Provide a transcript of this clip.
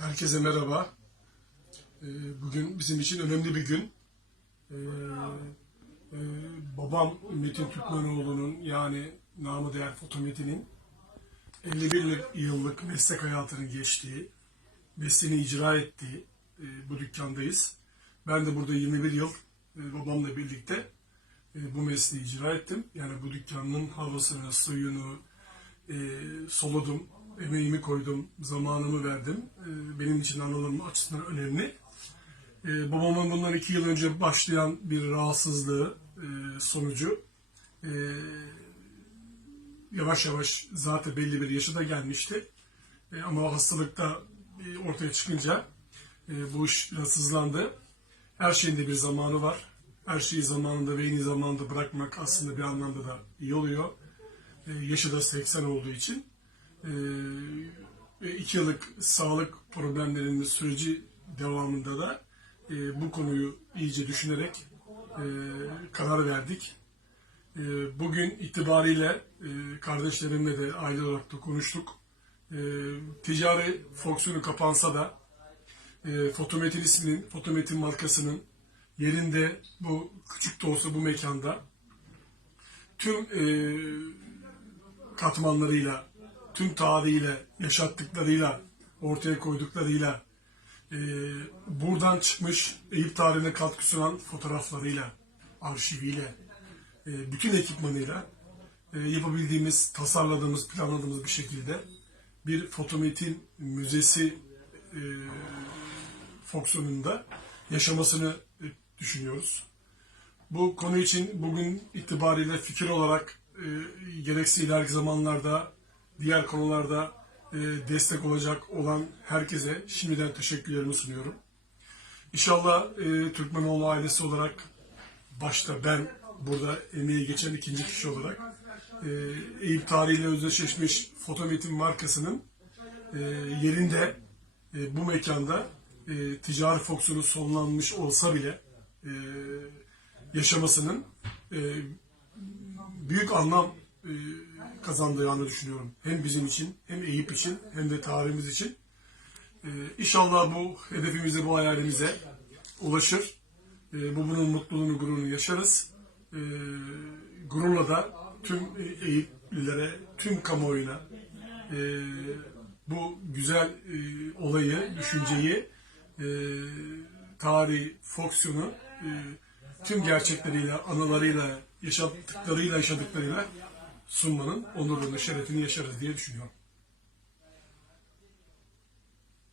Herkese merhaba. Ee, Bugün bizim için önemli bir gün. Ee, e, Babam Metin Türkmenoğlu'nun yani namı değer Fotometin'in 51 yıllık meslek hayatının geçtiği, mesleğini icra ettiği e, bu dükkandayız. Ben de burada 21 yıl e, babamla birlikte bu mesleği icra ettim. Yani bu dükkanın havasını, suyunu soludum, emeğimi koydum, zamanımı verdim. E, benim için anılarım açısından önemli. E, babamın bundan iki yıl önce başlayan bir rahatsızlığı e, sonucu e, yavaş yavaş zaten belli bir yaşa da gelmişti. E, ama hastalıkta e, ortaya çıkınca e, bu iş biraz hızlandı. Her şeyin de bir zamanı var. Her şeyi zamanında ve en iyi zamanda bırakmak aslında bir anlamda da iyi oluyor. Yaşı da 80 olduğu için. E, ve iki yıllık sağlık problemlerinin süreci devamında da e, bu konuyu iyice düşünerek e, karar verdik. E, bugün itibariyle e, kardeşlerimle de aile olarak da konuştuk. E, ticari fonksiyonu kapansa da e, Fotometin isminin, Fotometin markasının yerinde bu küçük de olsa bu mekanda tüm e, katmanlarıyla, tüm tarihiyle, yaşattıklarıyla, ortaya koyduklarıyla, e, buradan çıkmış Eyüp tarihine katkı sunan fotoğraflarıyla, arşiviyle, e, bütün ekipmanıyla e, yapabildiğimiz, tasarladığımız, planladığımız bir şekilde bir fotometin müzesi e, fonksiyonunda yaşamasını e, düşünüyoruz. Bu konu için bugün itibariyle fikir olarak e, gerekse ileriki zamanlarda diğer konularda e, destek olacak olan herkese şimdiden teşekkürlerimi sunuyorum. İnşallah e, Türkmenoğlu ailesi olarak başta ben burada emeği geçen ikinci kişi olarak e, Eyüp tarihiyle özdeşleşmiş fotometin markasının e, yerinde e, bu mekanda e, ticari fonksiyonu sonlanmış olsa bile e, yaşamasının e, büyük anlam e, kazandığını düşünüyorum. Hem bizim için, hem Eyüp için, hem de tarihimiz için. E, inşallah bu hedefimize, bu hayalimize ulaşır. E, bu bunun mutluluğunu, gururunu yaşarız. E, gururla da tüm Eyüplülere, tüm kamuoyuna e, bu güzel e, olayı, düşünceyi, e, tarihi, fonksiyonu e, tüm gerçekleriyle, anılarıyla, yaşattıklarıyla, yaşadıklarıyla sunmanın onurunu, şerefini yaşarız diye düşünüyorum.